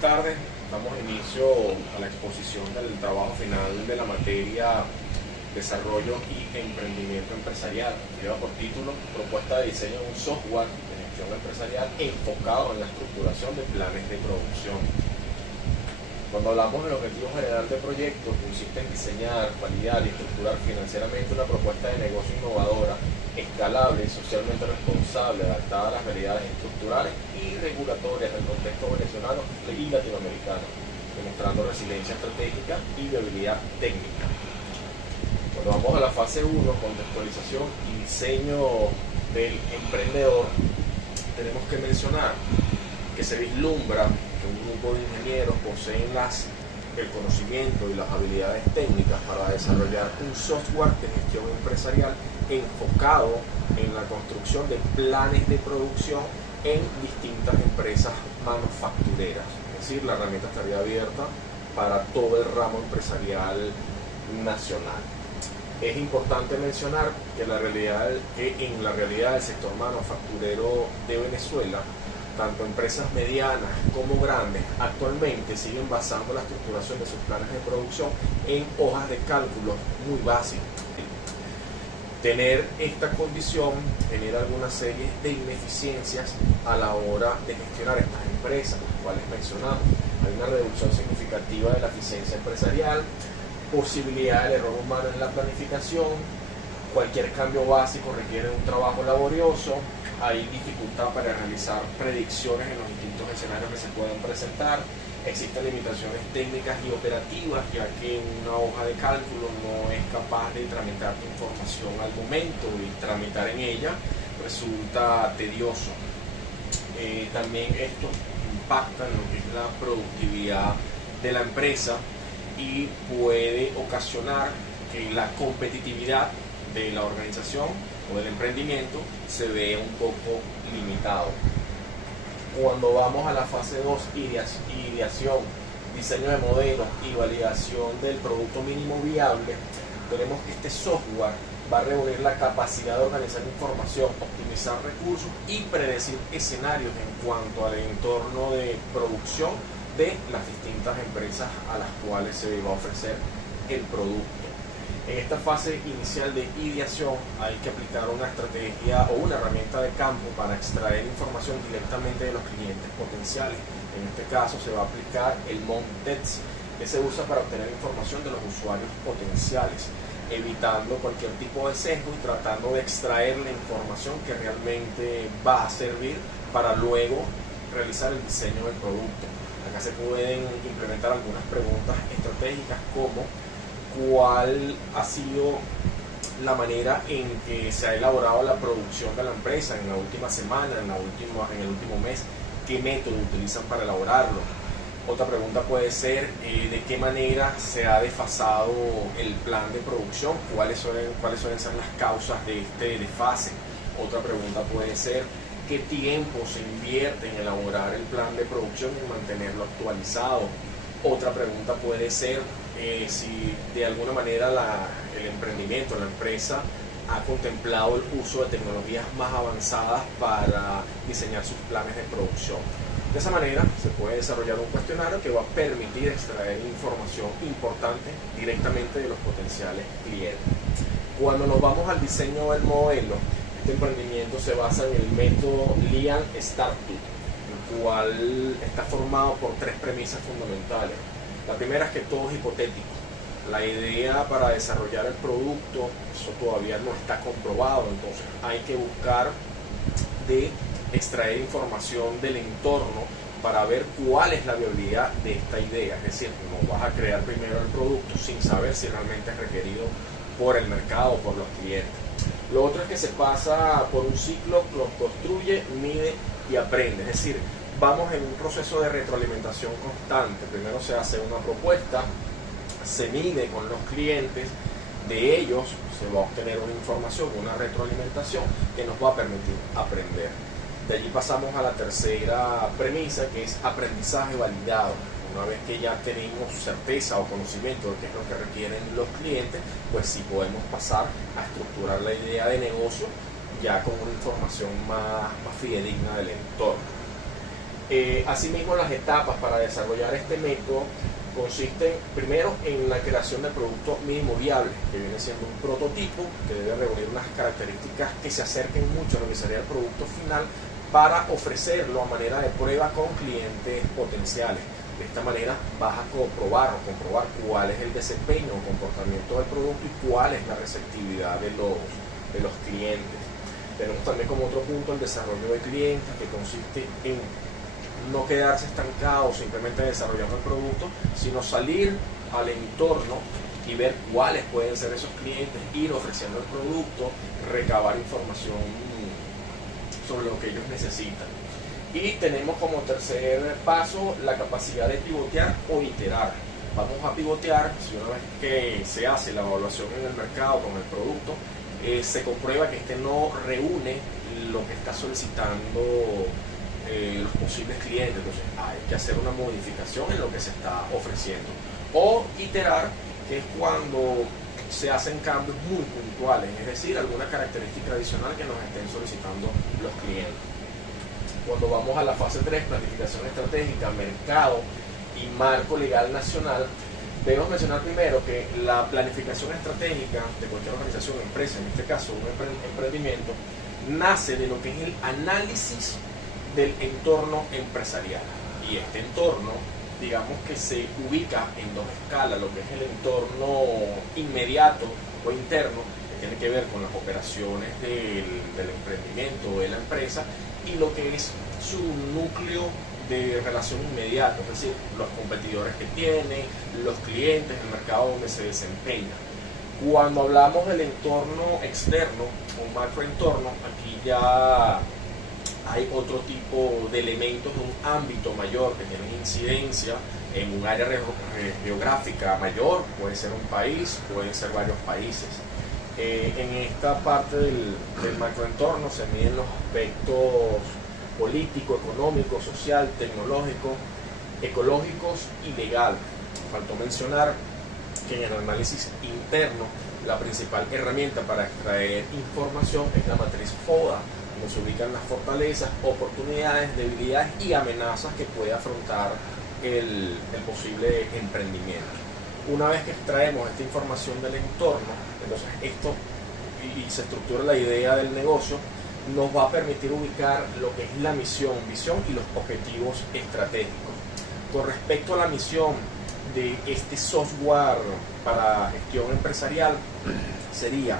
Buenas tardes, damos inicio a la exposición del trabajo final de la materia Desarrollo y Emprendimiento Empresarial. Lleva por título Propuesta de diseño de un software de gestión empresarial enfocado en la estructuración de planes de producción. Cuando hablamos del objetivo general del proyecto, consiste en diseñar, validar y estructurar financieramente una propuesta de negocio innovadora, escalable y socialmente responsable, adaptada a las realidades estructurales y regulatorias del contexto venezolano y latinoamericano, demostrando resiliencia estratégica y viabilidad técnica. Cuando vamos a la fase 1, contextualización y diseño del emprendedor, tenemos que mencionar que se vislumbra que un grupo de ingenieros poseen el conocimiento y las habilidades técnicas para desarrollar un software de gestión empresarial enfocado en la construcción de planes de producción en distintas empresas manufactureras. Es decir, la herramienta estaría abierta para todo el ramo empresarial nacional. Es importante mencionar que en la realidad del sector manufacturero de Venezuela, tanto empresas medianas como grandes actualmente siguen basando la estructuración de sus planes de producción en hojas de cálculo muy básicas. Tener esta condición genera alguna serie de ineficiencias a la hora de gestionar estas empresas, las cuales mencionamos. Hay una reducción significativa de la eficiencia empresarial, posibilidad del error humano en la planificación, cualquier cambio básico requiere un trabajo laborioso, hay dificultad para realizar predicciones en los distintos escenarios que se pueden presentar, existen limitaciones técnicas y operativas, ya que una hoja de cálculo no es capaz de tramitar tu información al momento y tramitar en ella resulta tedioso. También esto impacta en lo que es la productividad de la empresa y puede ocasionar que la competitividad de la organización o del emprendimiento se ve un poco limitado. Cuando vamos a la fase 2, ideación, diseño de modelos y validación del producto mínimo viable, tenemos que este software va a reunir la capacidad de organizar información, optimizar recursos y predecir escenarios en cuanto al entorno de producción de las distintas empresas a las cuales se va a ofrecer el producto. En esta fase inicial de ideación hay que aplicar una estrategia o una herramienta de campo para extraer información directamente de los clientes potenciales. En este caso se va a aplicar el MONTEX, que se usa para obtener información de los usuarios potenciales, evitando cualquier tipo de sesgo y tratando de extraer la información que realmente va a servir para luego realizar el diseño del producto. Acá se pueden implementar algunas preguntas estratégicas como cuál ha sido la manera en que se ha elaborado la producción de la empresa en la última semana, en el último mes, qué método utilizan para elaborarlo. Otra pregunta puede ser de qué manera se ha desfasado el plan de producción, cuáles suelen ser las causas de este desfase. Otra pregunta puede ser qué tiempo se invierte en elaborar el plan de producción y mantenerlo actualizado. Otra pregunta puede ser si de alguna manera el emprendimiento, la empresa ha contemplado el uso de tecnologías más avanzadas para diseñar sus planes de producción. De esa manera se puede desarrollar un cuestionario que va a permitir extraer información importante directamente de los potenciales clientes. Cuando nos vamos al diseño del modelo, este emprendimiento se basa en el método Lean Startup, el cual está formado por 3 premisas fundamentales. La primera es que todo es hipotético. La idea para desarrollar el producto, eso todavía no está comprobado, entonces hay que buscar de extraer información del entorno para ver cuál es la viabilidad de esta idea. Es decir, no vas a crear primero el producto sin saber si realmente es requerido por el mercado o por los clientes. Lo otro es que se pasa por un ciclo, construye, mide y aprende. Es decir, vamos en un proceso de retroalimentación constante. Primero se hace una propuesta, se mide con los clientes, de ellos se va a obtener una información, una retroalimentación que nos va a permitir aprender. De allí pasamos a la tercera premisa, que es aprendizaje validado. Una vez que ya tenemos certeza o conocimiento de qué es lo que requieren los clientes, pues sí podemos pasar a estructurar la idea de negocio ya con una información más fidedigna del entorno. Asimismo, las etapas para desarrollar este método consisten primero en la creación del producto mínimo viable, que viene siendo un prototipo que debe reunir unas características que se acerquen mucho a lo que sería el producto final para ofrecerlo a manera de prueba con clientes potenciales. De esta manera vas a comprobar cuál es el desempeño o comportamiento del producto y cuál es la receptividad de los clientes. Tenemos también como otro punto el desarrollo de clientes, que consiste en no quedarse estancados simplemente desarrollando el producto, sino salir al entorno y ver cuáles pueden ser esos clientes, ir ofreciendo el producto, recabar información sobre lo que ellos necesitan. Y tenemos como tercer paso la capacidad de pivotear o iterar. Vamos a pivotear si una vez que se hace la evaluación en el mercado con el producto, se comprueba que este no reúne lo que está solicitando los posibles clientes. Entonces hay que hacer una modificación en lo que se está ofreciendo. O iterar, que es cuando se hacen cambios muy puntuales, es decir, alguna característica adicional que nos estén solicitando los clientes. Cuando vamos a la fase 3, planificación estratégica, mercado y marco legal nacional, debemos mencionar primero que la planificación estratégica de cualquier organización o empresa, en este caso un emprendimiento, nace de lo que es el análisis del entorno empresarial. Y este entorno, digamos que se ubica en dos escalas: lo que es el entorno inmediato o interno, que tiene que ver con las operaciones del emprendimiento o de la empresa, y lo que es su núcleo de relación inmediata, es decir, los competidores que tiene, los clientes, el mercado donde se desempeña. Cuando hablamos del entorno externo o macroentorno, aquí ya hay otro tipo de elementos de un ámbito mayor que tienen incidencia en un área geográfica mayor, puede ser un país, pueden ser varios países. En esta parte del macroentorno se miden los aspectos político, económico, social, tecnológico, ecológicos y legal. Faltó mencionar que en el análisis interno la principal herramienta para extraer información es la matriz FODA, donde se ubican las fortalezas, oportunidades, debilidades y amenazas que puede afrontar el posible emprendimiento. Una vez que extraemos esta información del entorno, entonces esto y se estructura la idea del negocio, nos va a permitir ubicar lo que es la misión, visión y los objetivos estratégicos. Con respecto a la misión de este software para gestión empresarial, sería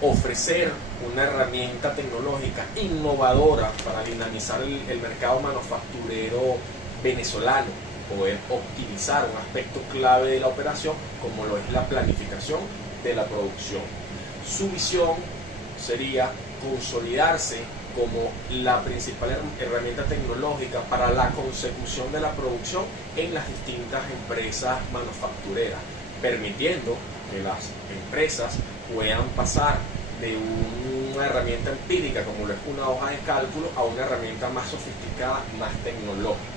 ofrecer una herramienta tecnológica innovadora para dinamizar el mercado manufacturero venezolano, poder optimizar un aspecto clave de la operación como lo es la planificación de la producción. Su visión sería consolidarse como la principal herramienta tecnológica para la consecución de la producción en las distintas empresas manufactureras, permitiendo que las empresas puedan pasar de una herramienta empírica como lo es una hoja de cálculo a una herramienta más sofisticada, más tecnológica.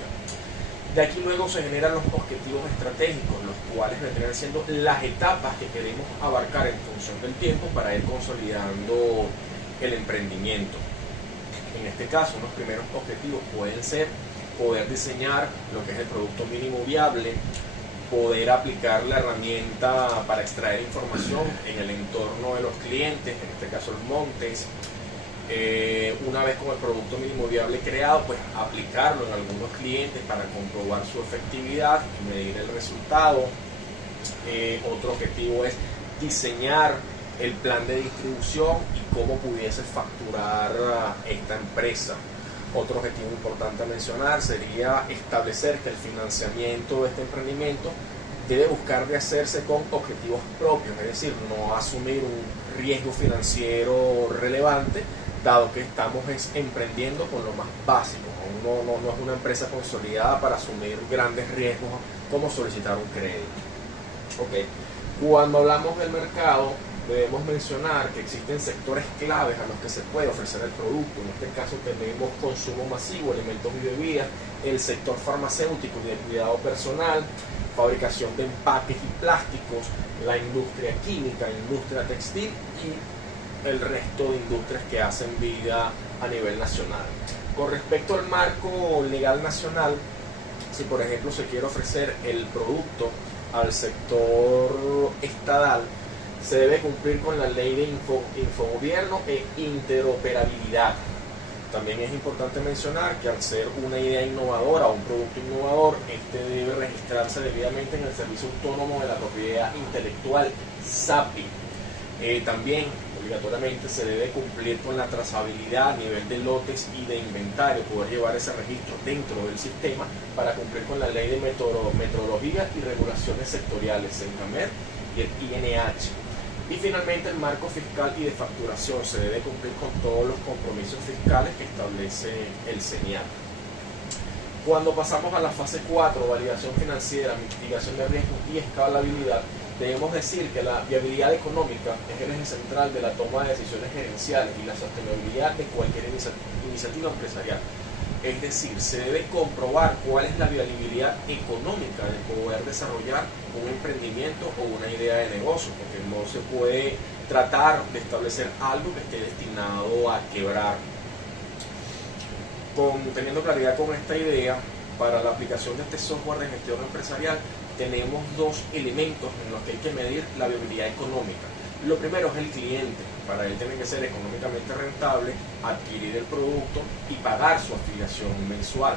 De aquí luego se generan los objetivos estratégicos, los cuales vendrían siendo las etapas que queremos abarcar en función del tiempo para ir consolidando el emprendimiento. En este caso, los primeros objetivos pueden ser poder diseñar lo que es el producto mínimo viable, poder aplicar la herramienta para extraer información en el entorno de los clientes, en este caso los montes. Una vez con el producto mínimo viable creado, pues aplicarlo en algunos clientes para comprobar su efectividad y medir el resultado. Otro objetivo es diseñar el plan de distribución y cómo pudiese facturar esta empresa. Otro objetivo importante a mencionar sería establecer que el financiamiento de este emprendimiento debe buscar de hacerse con objetivos propios, es decir, no asumir un riesgo financiero relevante, dado que estamos emprendiendo con lo más básico. No es una empresa consolidada para asumir grandes riesgos como solicitar un crédito. Okay. Cuando hablamos del mercado, debemos mencionar que existen sectores claves a los que se puede ofrecer el producto. En este caso tenemos consumo masivo, alimentos y bebidas, el sector farmacéutico y de cuidado personal, fabricación de empaques y plásticos, la industria química, industria textil y el resto de industrias que hacen vida a nivel nacional. Con respecto al marco legal nacional, si por ejemplo se quiere ofrecer el producto al sector estatal, se debe cumplir con la ley de infogobierno e interoperabilidad. También es importante mencionar que al ser una idea innovadora o un producto innovador, este debe registrarse debidamente en el Servicio Autónomo de la Propiedad Intelectual, SAPI. También obligatoriamente se debe cumplir con la trazabilidad a nivel de lotes y de inventario, poder llevar ese registro dentro del sistema para cumplir con la ley de metrología y regulaciones sectoriales, CENCAMER y el INH. Y finalmente el marco fiscal y de facturación se debe cumplir con todos los compromisos fiscales que establece el CENIAT. Cuando pasamos a la fase 4, validación financiera, mitigación de riesgos y escalabilidad, debemos decir que la viabilidad económica es el eje central de la toma de decisiones gerenciales y la sostenibilidad de cualquier iniciativa empresarial. Es decir, se debe comprobar cuál es la viabilidad económica de poder desarrollar un emprendimiento o una idea de negocio, porque no se puede tratar de establecer algo que esté destinado a quebrar. Teniendo claridad con esta idea, para la aplicación de este software de gestión empresarial tenemos dos elementos en los que hay que medir la viabilidad económica. Lo primero es el cliente. Para él tiene que ser económicamente rentable adquirir el producto y pagar su afiliación mensual.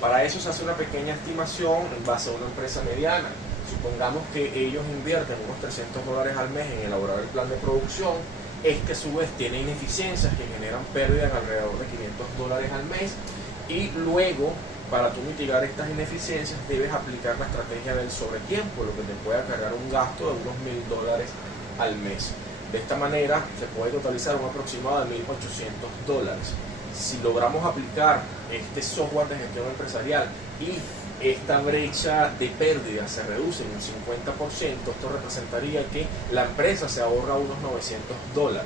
Para eso se hace una pequeña estimación en base a una empresa mediana. Supongamos que ellos invierten unos $300 al mes en elaborar el plan de producción. Este a su vez tiene ineficiencias que generan pérdida en alrededor de $500 al mes, y luego, para tú mitigar estas ineficiencias, debes aplicar la estrategia del sobretiempo, lo que te puede cargar un gasto de unos $1.000 al mes. De esta manera se puede totalizar un aproximado de $1.800. Si logramos aplicar este software de gestión empresarial y esta brecha de pérdida se reduce en un 50%, esto representaría que la empresa se ahorra unos $900.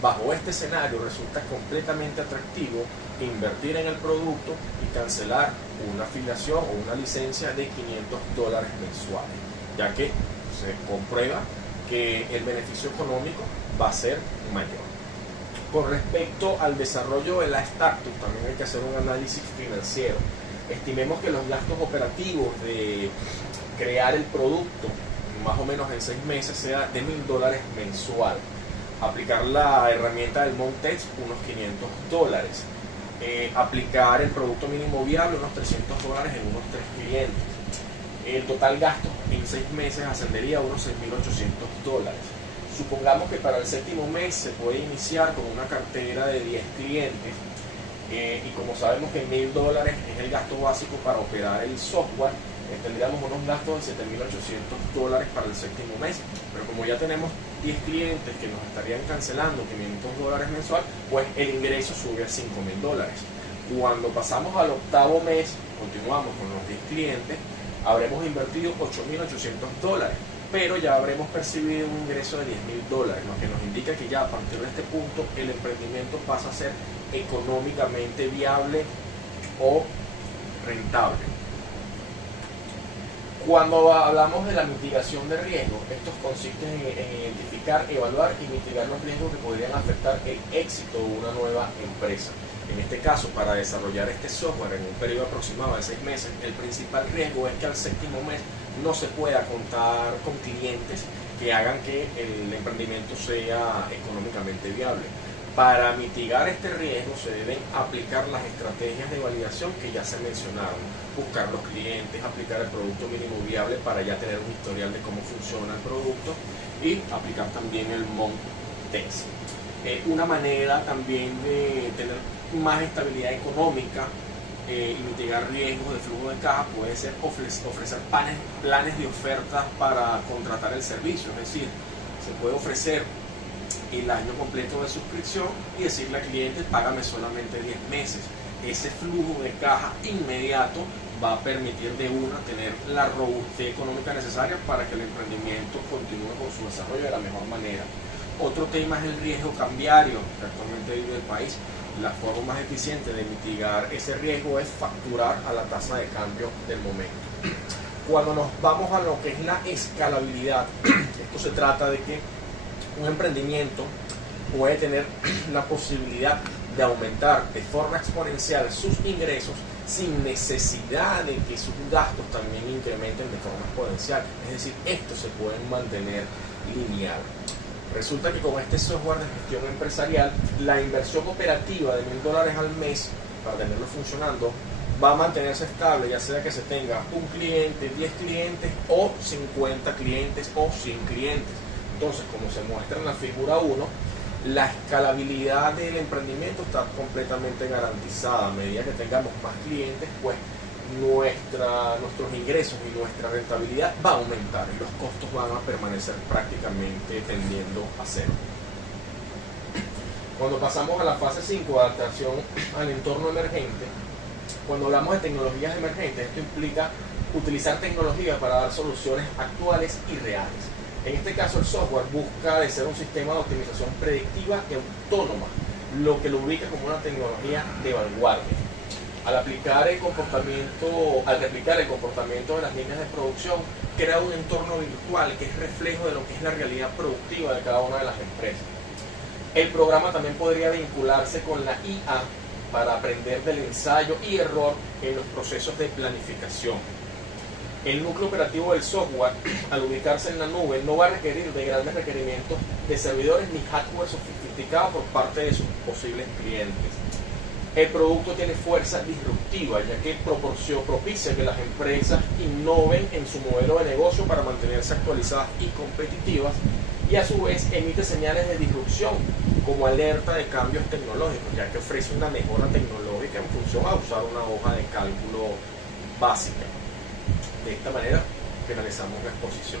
Bajo este escenario resulta completamente atractivo invertir en el producto y cancelar una afiliación o una licencia de $500 mensuales, ya que se comprueba que el beneficio económico va a ser mayor. Con respecto al desarrollo de la startup, también hay que hacer un análisis financiero. Estimemos que los gastos operativos de crear el producto, más o menos en 6 meses, sea de $1.000 mensual. Aplicar la herramienta del Montex, unos $500. Aplicar el producto mínimo viable, unos $300 en unos 3 clientes. El total gasto en 6 meses ascendería a unos $6.800. Supongamos que para el 7º mes se puede iniciar con una cartera de 10 clientes, y como sabemos que $1.000 es el gasto básico para operar el software, tendríamos unos gastos de $7.800 para el 7º mes. Pero como ya tenemos 10 clientes que nos estarían cancelando $500 mensual, pues el ingreso sube a $5.000. Cuando pasamos al 8º mes, continuamos con los 10 clientes, habremos invertido $8.800, pero ya habremos percibido un ingreso de $10.000, lo que nos indica que ya a partir de este punto el emprendimiento pasa a ser económicamente viable o rentable. Cuando hablamos de la mitigación de riesgos, estos consisten en identificar, evaluar y mitigar los riesgos que podrían afectar el éxito de una nueva empresa. En este caso, para desarrollar este software en un periodo aproximado de 6 meses, el principal riesgo es que al 7º mes no se pueda contar con clientes que hagan que el emprendimiento sea económicamente viable. Para mitigar este riesgo se deben aplicar las estrategias de validación que ya se mencionaron: buscar los clientes, aplicar el producto mínimo viable para ya tener un historial de cómo funciona el producto, y aplicar también el Montex. Una manera también de tener más estabilidad económica y mitigar riesgos de flujo de caja puede ser ofrecer planes de ofertas para contratar el servicio. Es decir, se puede ofrecer el año completo de suscripción y decirle al cliente: págame solamente 10 meses. Ese flujo de caja inmediato va a permitir de una tener la robustez económica necesaria para que el emprendimiento continúe con su desarrollo de la mejor manera. Otro tema es el riesgo cambiario que actualmente vive el país. La forma más eficiente de mitigar ese riesgo es facturar a la tasa de cambio del momento. Cuando nos vamos a lo que es la escalabilidad, esto se trata de que un emprendimiento puede tener la posibilidad de aumentar de forma exponencial sus ingresos sin necesidad de que sus gastos también incrementen de forma exponencial. Es decir, estos se pueden mantener lineal. Resulta que con este software de gestión empresarial, la inversión operativa de $1000 al mes para tenerlo funcionando va a mantenerse estable, ya sea que se tenga un cliente, 10 clientes o 50 clientes o 100 clientes. Entonces, como se muestra en la figura 1, la escalabilidad del emprendimiento está completamente garantizada. A medida que tengamos más clientes, pues nuestros ingresos y nuestra rentabilidad va a aumentar y los costos van a permanecer prácticamente tendiendo a cero. Cuando pasamos a la fase 5, adaptación al entorno emergente, cuando hablamos de tecnologías emergentes, esto implica utilizar tecnología para dar soluciones actuales y reales. En este caso, el software busca de ser un sistema de optimización predictiva y autónoma, lo que lo ubica como una tecnología de vanguardia. Al replicar el comportamiento de las líneas de producción, crea un entorno virtual que es reflejo de lo que es la realidad productiva de cada una de las empresas. El programa también podría vincularse con la IA para aprender del ensayo y error en los procesos de planificación. El núcleo operativo del software, al ubicarse en la nube, no va a requerir de grandes requerimientos de servidores ni hardware sofisticado por parte de sus posibles clientes. El producto tiene fuerza disruptiva, ya que propicia que las empresas innoven en su modelo de negocio para mantenerse actualizadas y competitivas, y a su vez emite señales de disrupción como alerta de cambios tecnológicos, ya que ofrece una mejora tecnológica en función a usar una hoja de cálculo básica. De esta manera finalizamos la exposición.